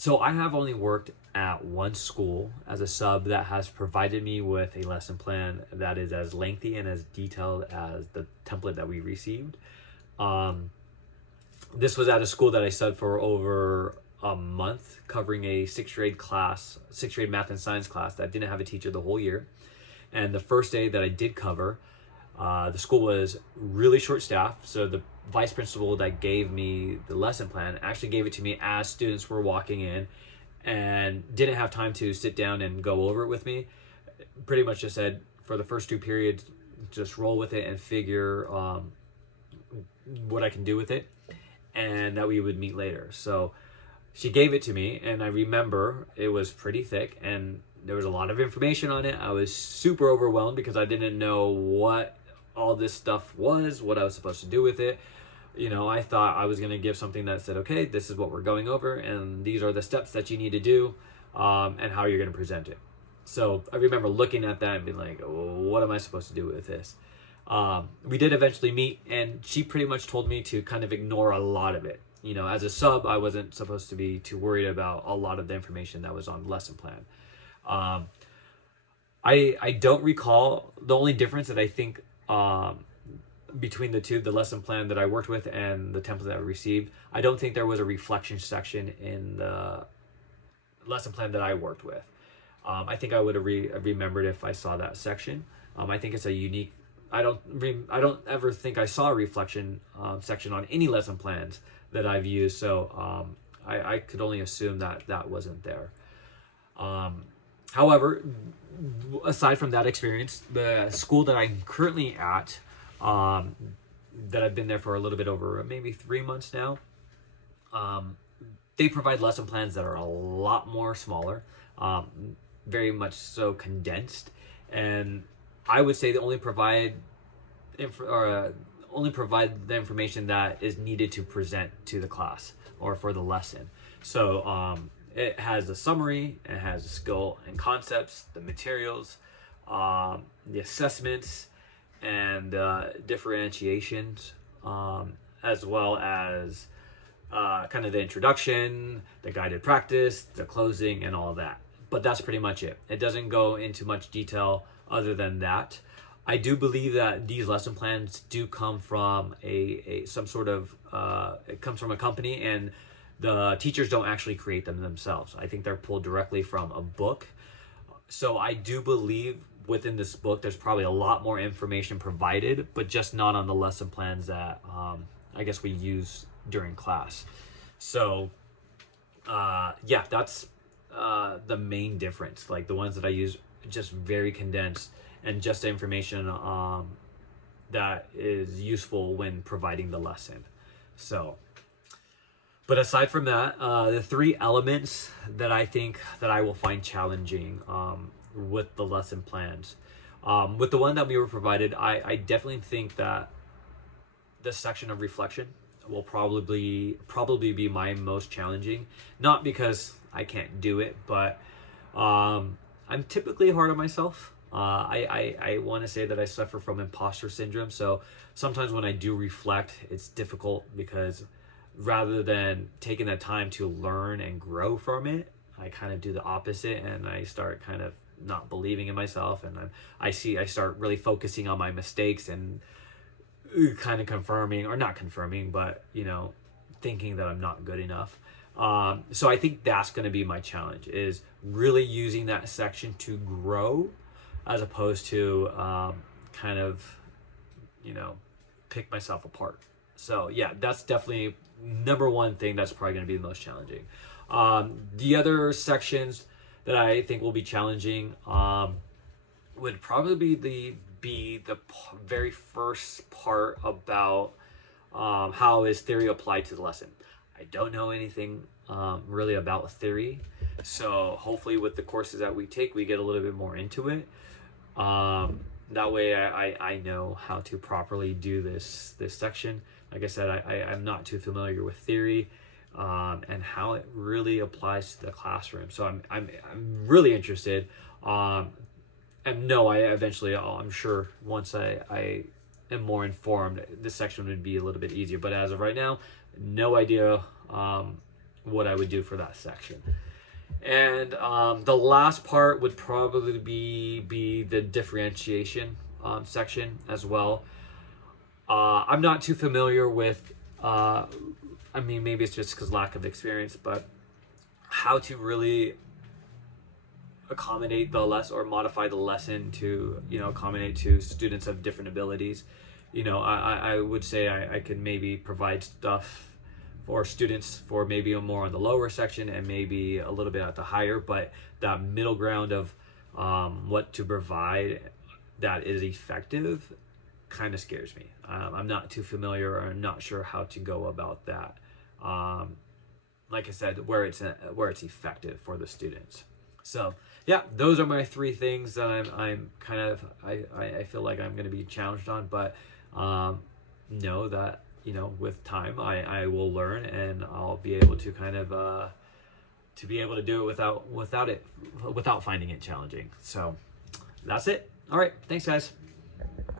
So I have only worked at one school as a sub that has provided me with a lesson plan that is as lengthy and as detailed as the template that we received. Um, this was at a school that I subbed for over a month, covering a sixth grade class, sixth grade math and science class that didn't have a teacher the whole year. And the first day that I did cover, the school was really short staffed, so the vice principal that gave me the lesson plan actually gave it to me as students were walking in and didn't have time to sit down and go over it with me. Pretty much just said, for the first two periods, just roll with it and figure what I can do with it, and that we would meet later. So she gave it to me, and I remember it was pretty thick and there was a lot of information on it. I was super overwhelmed because I didn't know what all this stuff was, what I was supposed to do with it. You know, I thought I was going to give something that said, okay, this is what we're going over, and these are the steps that you need to do, and how you're going to present it. So I remember looking at that and being like, oh, what am I supposed to do with this? We did eventually meet, and she pretty much told me to kind of ignore a lot of it. You know, as a sub, I wasn't supposed to be too worried about a lot of the information that was on the lesson plan. I don't recall, the only difference that I think between the two, the lesson plan that I worked with and the template that I received, I don't think there was a reflection section in the lesson plan that I worked with. I think I would have remembered if I saw that section. I think it's a unique. I don't ever think I saw a reflection section on any lesson plans that I've used. So I could only assume that that wasn't there. However, aside from that experience, the school that I'm currently at, that I've been there for a little bit over maybe 3 months now, they provide lesson plans that are a lot more smaller, very much so condensed, and I would say they only provide only provide the information that is needed to present to the class or for the lesson. So it has a summary, it has skill and concepts, the materials, the assessments, and differentiations, as well as kind of the introduction, the guided practice, the closing, and all that. But that's pretty much it. It doesn't go into much detail other than that. I do believe that these lesson plans do come from some sort of it comes from a company, and the teachers don't actually create them themselves. I think they're pulled directly from a book. So I do believe within this book there's probably a lot more information provided, but just not on the lesson plans that I guess we use during class. So yeah, that's the main difference. Like the ones that I use, just very condensed and just information that is useful when providing the lesson. So, but aside from that, the three elements that I think that I will find challenging with the lesson plans, with the one that we were provided, I definitely think that this section of reflection will probably be my most challenging. Not because I can't do it, but I'm typically hard on myself. I want to say that I suffer from imposter syndrome. So sometimes when I do reflect, it's difficult because rather than taking that time to learn and grow from it, I kind of do the opposite, and I start kind of not believing in myself, and I start really focusing on my mistakes and kind of confirming, or not confirming, but you know, thinking that I'm not good enough. So I think that's going to be my challenge, is really using that section to grow, as opposed to kind of, you know, pick myself apart. So yeah, that's definitely number one thing that's probably going to be the most challenging. The other sections that I think will be challenging would probably be the very first part about how is theory applied to the lesson. I don't know anything really about theory, so hopefully with the courses that we take, we get a little bit more into it. That way I know how to properly do this section. Like I said, I'm not too familiar with theory and how it really applies to the classroom. So I'm really interested. And no, I'm sure once I am more informed, this section would be a little bit easier. But as of right now, no idea what I would do for that section. And the last part would probably be the differentiation section as well. I'm not too familiar with, I mean, maybe it's just because lack of experience, but how to really accommodate the lesson or modify the lesson to, you know, accommodate to students of different abilities. You know, I would say I could maybe provide stuff for students for maybe a more on the lower section and maybe a little bit at the higher, but that middle ground of what to provide that is effective kind of scares me. I'm not too familiar or I'm not sure how to go about that. Like I said, where it's effective for the students. So yeah, those are my 3 things that I'm kind of I feel like I'm going to be challenged on, but know that, you know, with time I will learn and I'll be able to kind of to be able to do it without finding it challenging. So that's it. All right, thanks guys.